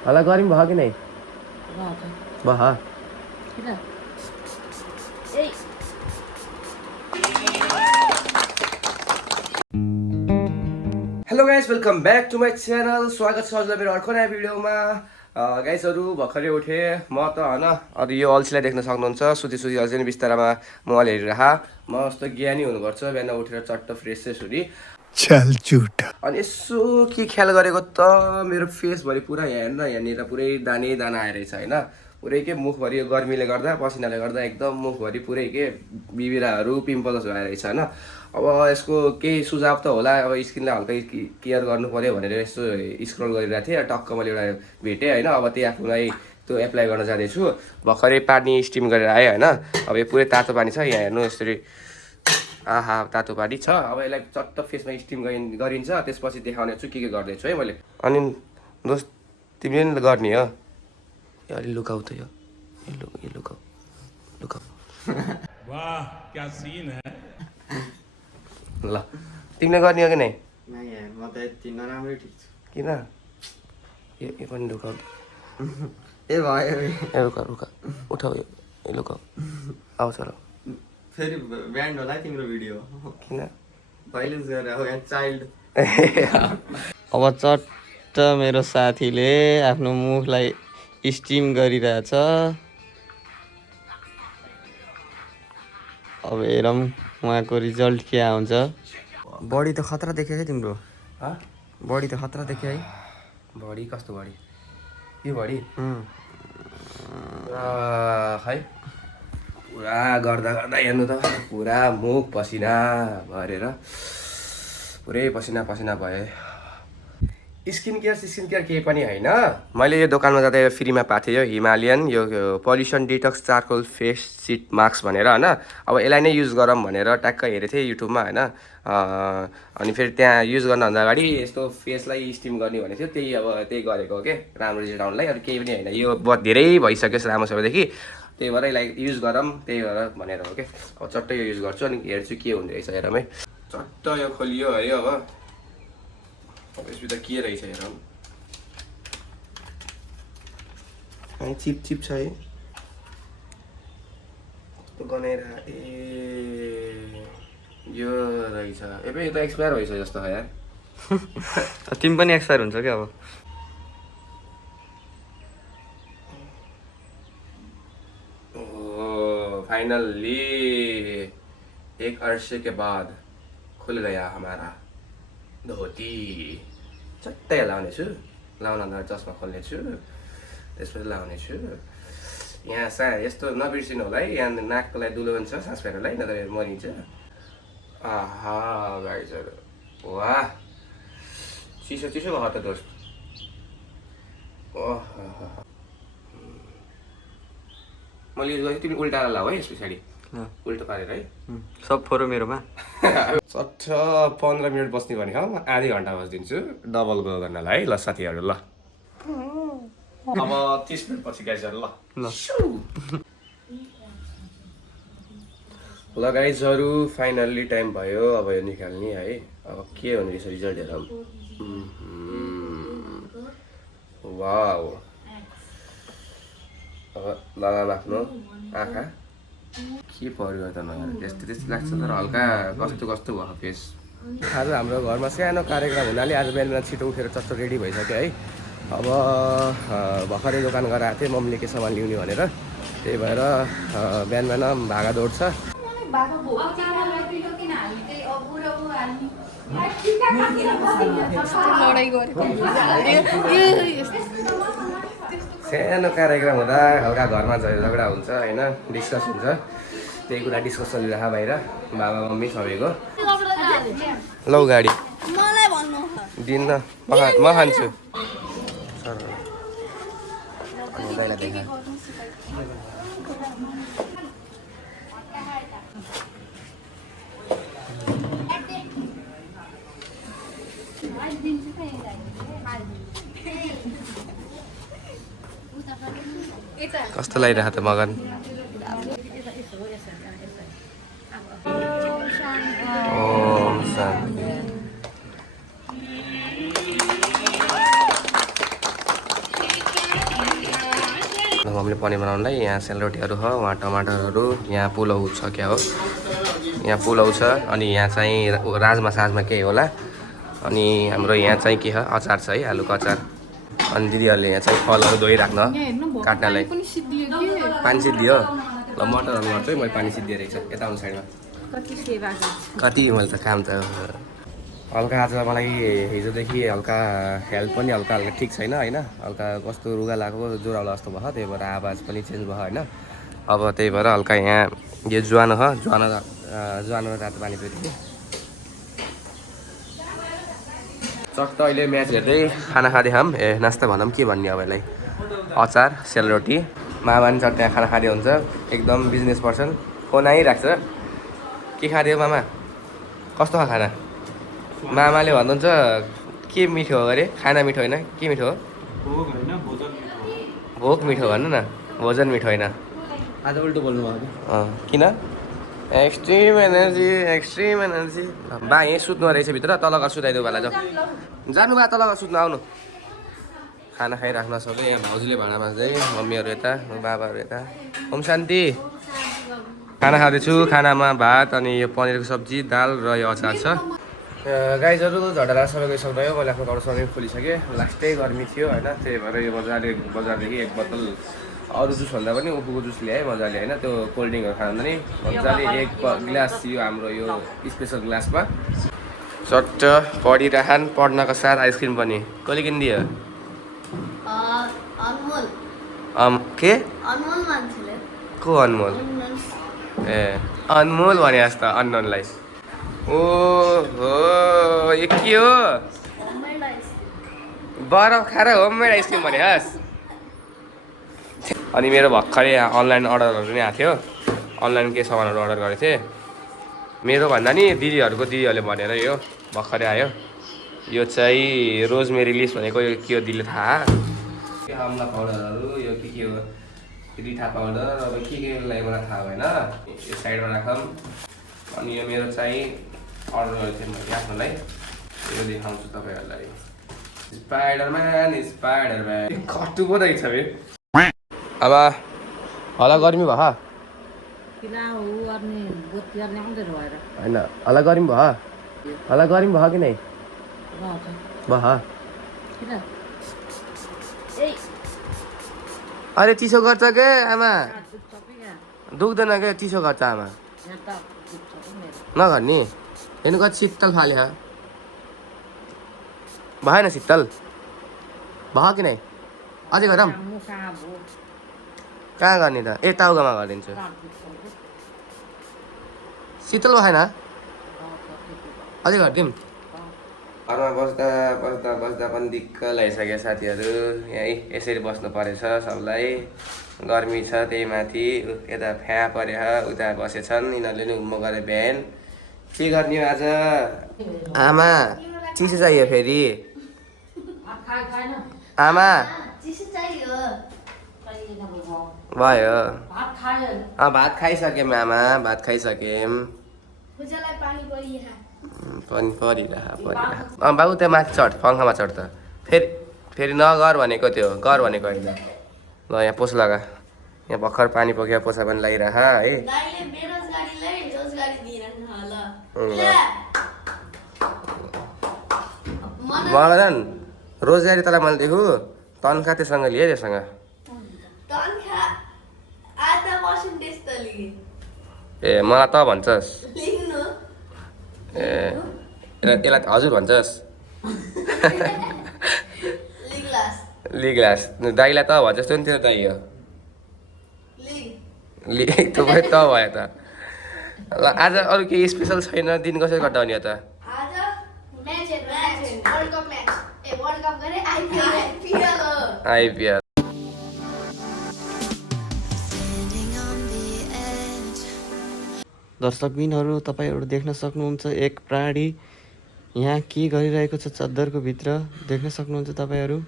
हल्ला गरौँ भयो कि नै भयो hello guys welcome back to my channel. स्वागत छ हजुरलाई मेरो अर्को नयाँ भिडियोमा। गाइसहरू भर्खरै उठेँ म त होइन। अरू यो अल्छीलाई देख्न सक्नुहुन्छ, सुती अझै नै बिस्तारामा मोबाइल हेरिरह। म जस्तो ज्ञानी हुनुपर्छ, बिहान उठेर चट्ट फ्रेस चाहिँ हुने। चल झुट। अनि यसो के ख्याल गरेको त मेरो फेसभरि पुरा हेर्न यहाँनिर पुरै दानै दाना आइरहेछ होइन। पुरै के मुखभरि यो गर्मीले गर्दा पसिनाले गर्दा एकदम मुखभरि पुरै के बिबिराहरू पिम्पल्सहरू आइरहेछ होइन। अब यसको केही सुझाव त होला, अब स्किनलाई हल्का केयर गर्नु पऱ्यो भनेर यसो स्क्रल गरिरहेको थिएँ, टक्क मैले एउटा भेटेँ होइन। अब त्यही आफूलाई त्यो एप्लाई गर्न जाँदैछु। भर्खरै पानी स्टिम गरेर आएँ होइन। अब यो पुरै तातो पानी छ, यहाँ हेर्नु यसरी आहा तातो पानी छ। अब यसलाई चट्ट फेसमा स्टिम गरिन्छ, त्यसपछि देखाउने छु के गर्दैछु है मैले। अनि दोस्त तिमीले नि गर्ने हो, यो अलि लुकाउ त यो लुकाउ वाह क्या सीन है। ल तिमीले गर्ने हो कि नै? म त यति नराम्रै ठिक छु। किन यो पनि लुकाउ ए भयो रुका उठाऊ यो लुकाउ आउँछ र फेरि ब्यान्ड होला तिम्रो भिडियो। किन भाइलेन्स गरेर हो यहाँ चाइल्ड। अब चट्ट मेरो साथीले आफ्नो मुखलाई स्टिम गरिरहेछ। अब हेरौँ उहाँको रिजल्ट के आउँछ। बडी त खतरा देख्यो है तिम्रो, बडी त खतरा देख्यो है। बडी कस्तो बडी? यो बडी खै पुरा गर्दा हेर्नु त पुरा मुख पसिना भरेर पुरै पसिना भए। स्किन केयर केही पनि होइन। मैले यो दोकानमा जाँदा फ्रीमा पाएको थिएँ यो हिमालयन यो pollution detox charcoal face sheet mask भनेर होइन। अब यसलाई नै युज गरौँ भनेर ट्याक्क हेरेको थिएँ युट्युबमा होइन। अनि फेरि त्यहाँ युज गर्नुभन्दा अगाडि यस्तो फेसलाई स्टिम गर्ने भनेको थियो, त्यही गरेको हो कि राम्रो रिजल्ट आउनुलाई। अरू केही पनि होइन, यो धेरै भइसक्यो लामो समयदेखि, त्यही भएर यसलाई युज गरौँ त्यही भएर भनेर हो कि। अब चट्टै यो युज गर्छु अनि हेर्छु के हुँदो रहेछ हेरौँ है। चट्ट यो खोलियो है। अब यसभित्र के रहेछ हेरौँ। चिप छ है कस्तो गनाएर। ए यो रहेछ, यो त एक्सपायर भइसक्यो जस्तो हो यार। तिमी पनि एक्सपायर हुन्छ क्या अब। फाइनली एक अरसे के बाद खुल गया हमारा धोती। चट्टै लाउनेछु, लाउन चस्मा खोल्नेछु, त्यसपछि लाउनेछु। यहाँ यस्तो नबिर्सिनु होला है, यहाँ नाकको लागि दुलो हुन्छ सास फेर्नलाई, नत्र मरिन्छ। आहा गाइजहरू वाह चिसो भयो त दोस्त। ओह मैले युज गरेँ, तिमी उल्टा लाऊ है यस पछाडि उल्टो पारेर है। सब फोरो मेरोमा। चट्ट 15 मिनट बस्ने भने हो, आधी घन्टा बसिदिन्छु डबल गो गर्नलाई है। ल साथीहरू ल अब 30 मिनट पछि गाइजहरू ल गाइजहरू फाइनल्ली टाइम भयो अब यो निकाल्ने है। अब के हुने रहेछ रिजल्ट हेरौँ। वाउ अब लगाम आफ्नो आँखा के परिवर्तन भयो त्यस्तै लाग्छ तर हल्का कस्तो भयो फेस। आज हाम्रो घरमा सानो कार्यक्रम हुनाले आज बिहान छिटो उठेर चट्ट रेडी भइसक्यो है। अब भर्खरै दोकान गएर आएको थिएँ मम्मीले के सामान ल्याउने भनेर, त्यही भएर बिहान भागादौड छ। सानो कार्यक्रम हुँदा हल्का घरमा झगडा हुन्छ होइन, डिस्कस हुन्छ, त्यही कुरा डिस्कस चलिरहेको बाहिर बाबा मम्मी सबैको। लौ गाडी दिन्न म खान्छु। कस्तो लागिरहेको त मगन? ओम शान्ति। मम्मीले पनिर बनाउनुलाई यहाँ सेलरोटीहरू हो, वहाँ टमाटरहरू, यहाँ पुलाउ छ क्या हो, यहाँ पुलाउ छ, अनि यहाँ चाहिँ राजमा साजमा केही होला, अनि हाम्रो यहाँ चाहिँ के छ अचार छ है, आलुको अचार। अनि दिदीहरूले यहाँ चाहिँ फलहरू धोइराख्न काट्नलाई पानी सिद्धियो ल, मटरहरू गर्छु है मैले, पानी सिद्धिएर रहेछ यता आउनु साइडमा कति मैले त काम त हल्का आज मलाई हिजोदेखि हल्का हेल्थ पनि हल्का हल्का ठिक छैन होइन, हल्का कस्तो रुगा लागेको ज्वरो जस्तो भयो, त्यही भएर आवाज पनि चेन्ज भयो होइन। अब त्यही भएर हल्का यहाँ यो ज्वानो हो, ज्वानो रातो पानी पिएको चट्ट अहिले म्याच हेर्दै खाना खाँदै खाऊँ। नास्ता भनौँ के भन्ने अब यसलाई, अचार सेलरोटी। मामा पनि चट्ट यहाँ खाना खाँदै हुन्छ, एकदम बिजनेस पर्सन फोन आइरहेको छ। के खाँदै हो मामा, कस्तो खा खाना? मामाले भन्नुहुन्छ के मिठो हो अरे, खाना मिठो होइन के मिठो हो? भोक मिठो भन्नु न, भोजन मिठो होइन। आज उल्टो बोल्नु भयो किन? एक्सट्रिम एनर्जी बा यहीँ सुत्नु रहेछ भित्र, तल घर सुताइदेऊ भाला जाऊ, जानु बा तल घर सुत्नु आउनु। खाना खाइराख्न सबै यहाँ भाउजूले भाँडा माझ्दै, मम्मीहरू यता, बाबाहरू यता। ओम शान्ति। खाना खाँदैछु, खानामा भात अनि यो पनिरको सब्जी, दाल र यो अचार छ। गाइजहरू झडा सबै गइसक्यो, मैले आफ्नो घर सबै खोलिसकेँ, लास्टै गर्मी थियो होइन, त्यही भएर यो बजारदेखि एक बोतल अरू जुस भन्दा पनि उखुको जुस ल्याएँ मजाले होइन, त्यो कोल्ड ड्रिङ्कहरू खाँदा नि मजाले एक गिलास यो हाम्रो यो स्पेसल ग्लासमा चट्ट पढिरहन्, पढ्नको साथ आइसक्रिम पनि कसले किनिदियो? के को अनमोल? ए अनमोल भने जस्तो अननोनलाई। ओ हो यो के हो? बरफ खाएर होममेड आइसक्रिम भने हस्। अनि मेरो भर्खरै अनलाइन अर्डरहरू नि आएको थियो, अनलाइन केही सामानहरू अर्डर गरेको थिएँ। मेरो भन्दा नि दिदीहरूले भनेर यो भर्खरै आयो। यो चाहिँ रोजमेरी लिस्ट भनेको यो के हो दिदीले थाहा, के अमला पाउडरहरू, यो के हो रिठा पाउडर, अब केलाई मलाई थाहा भएन, यो साइडमा राखौँ। अनि यो मेरो चाहिँ अर्डर गरेको थिएँ मैले आफ्नोलाई, यो देखाउँछु तपाईँहरूलाई। स्पाइडरम्यान खट्टु पो रहेछ बे। अब हला गर्मी भयो होइन, हला गर्मी भयो कि नै भयो? अरे चिसो गर्छ के आमा, दुख्दैन क्या चिसो गर्छ आमा, नगर्ने हेर्नु कति शीतल फाल्यो भएन, शीतल भयो कि नै? अझै गरम कहाँ गर्ने त, ए टाउकोमा गरिदिन्छु। शीतल भएन अझै गरिदिउँ। घरमा बस्दा पनि दिक्क लगाइसक्यो साथीहरू, यहीँ यसरी बस्नु परेछ सबलाई, गर्मी छ त्यही माथि, यता फ्या परेछ उता बसेछन् यिनीहरूले नि, म गरेँ बिहान के गर्ने हो आज? आमा चिसो चाहियो फेरि, आमा भयो भात खाइसक्यौँ आमा, भात खाइसक्यौँ, पनि परिरह। बाबु त्यहाँ माथि चढ, पङ्खामा चढ त, फेरि नगर भनेको त्यो गर भनेको होइन। ल यहाँ पोछ लगा, यहाँ भर्खर पानी पक्यो, पोछा पनि लगाइरह है। मगन रोजगारी तँलाई मैले देखु, तनखा त्योसँग लिए त्योसँग ए मलाई त भन्छस्, ए यसलाई हजुर भन्छस्? लिग्लास दाइलाई त भन्छस्, त्यो नि त्यो दाइ हो त्यो पनि त भयो त। ल आज अरू केही स्पेसल छैन, दिन कसरी कटाउने हो त? आइपिएल दर्शकबिनहरू तपाईँहरू देख्न सक्नुहुन्छ एक प्राणी यहाँ के गरिरहेको छ चद्दरको भित्र, देख्न सक्नुहुन्छ तपाईँहरू।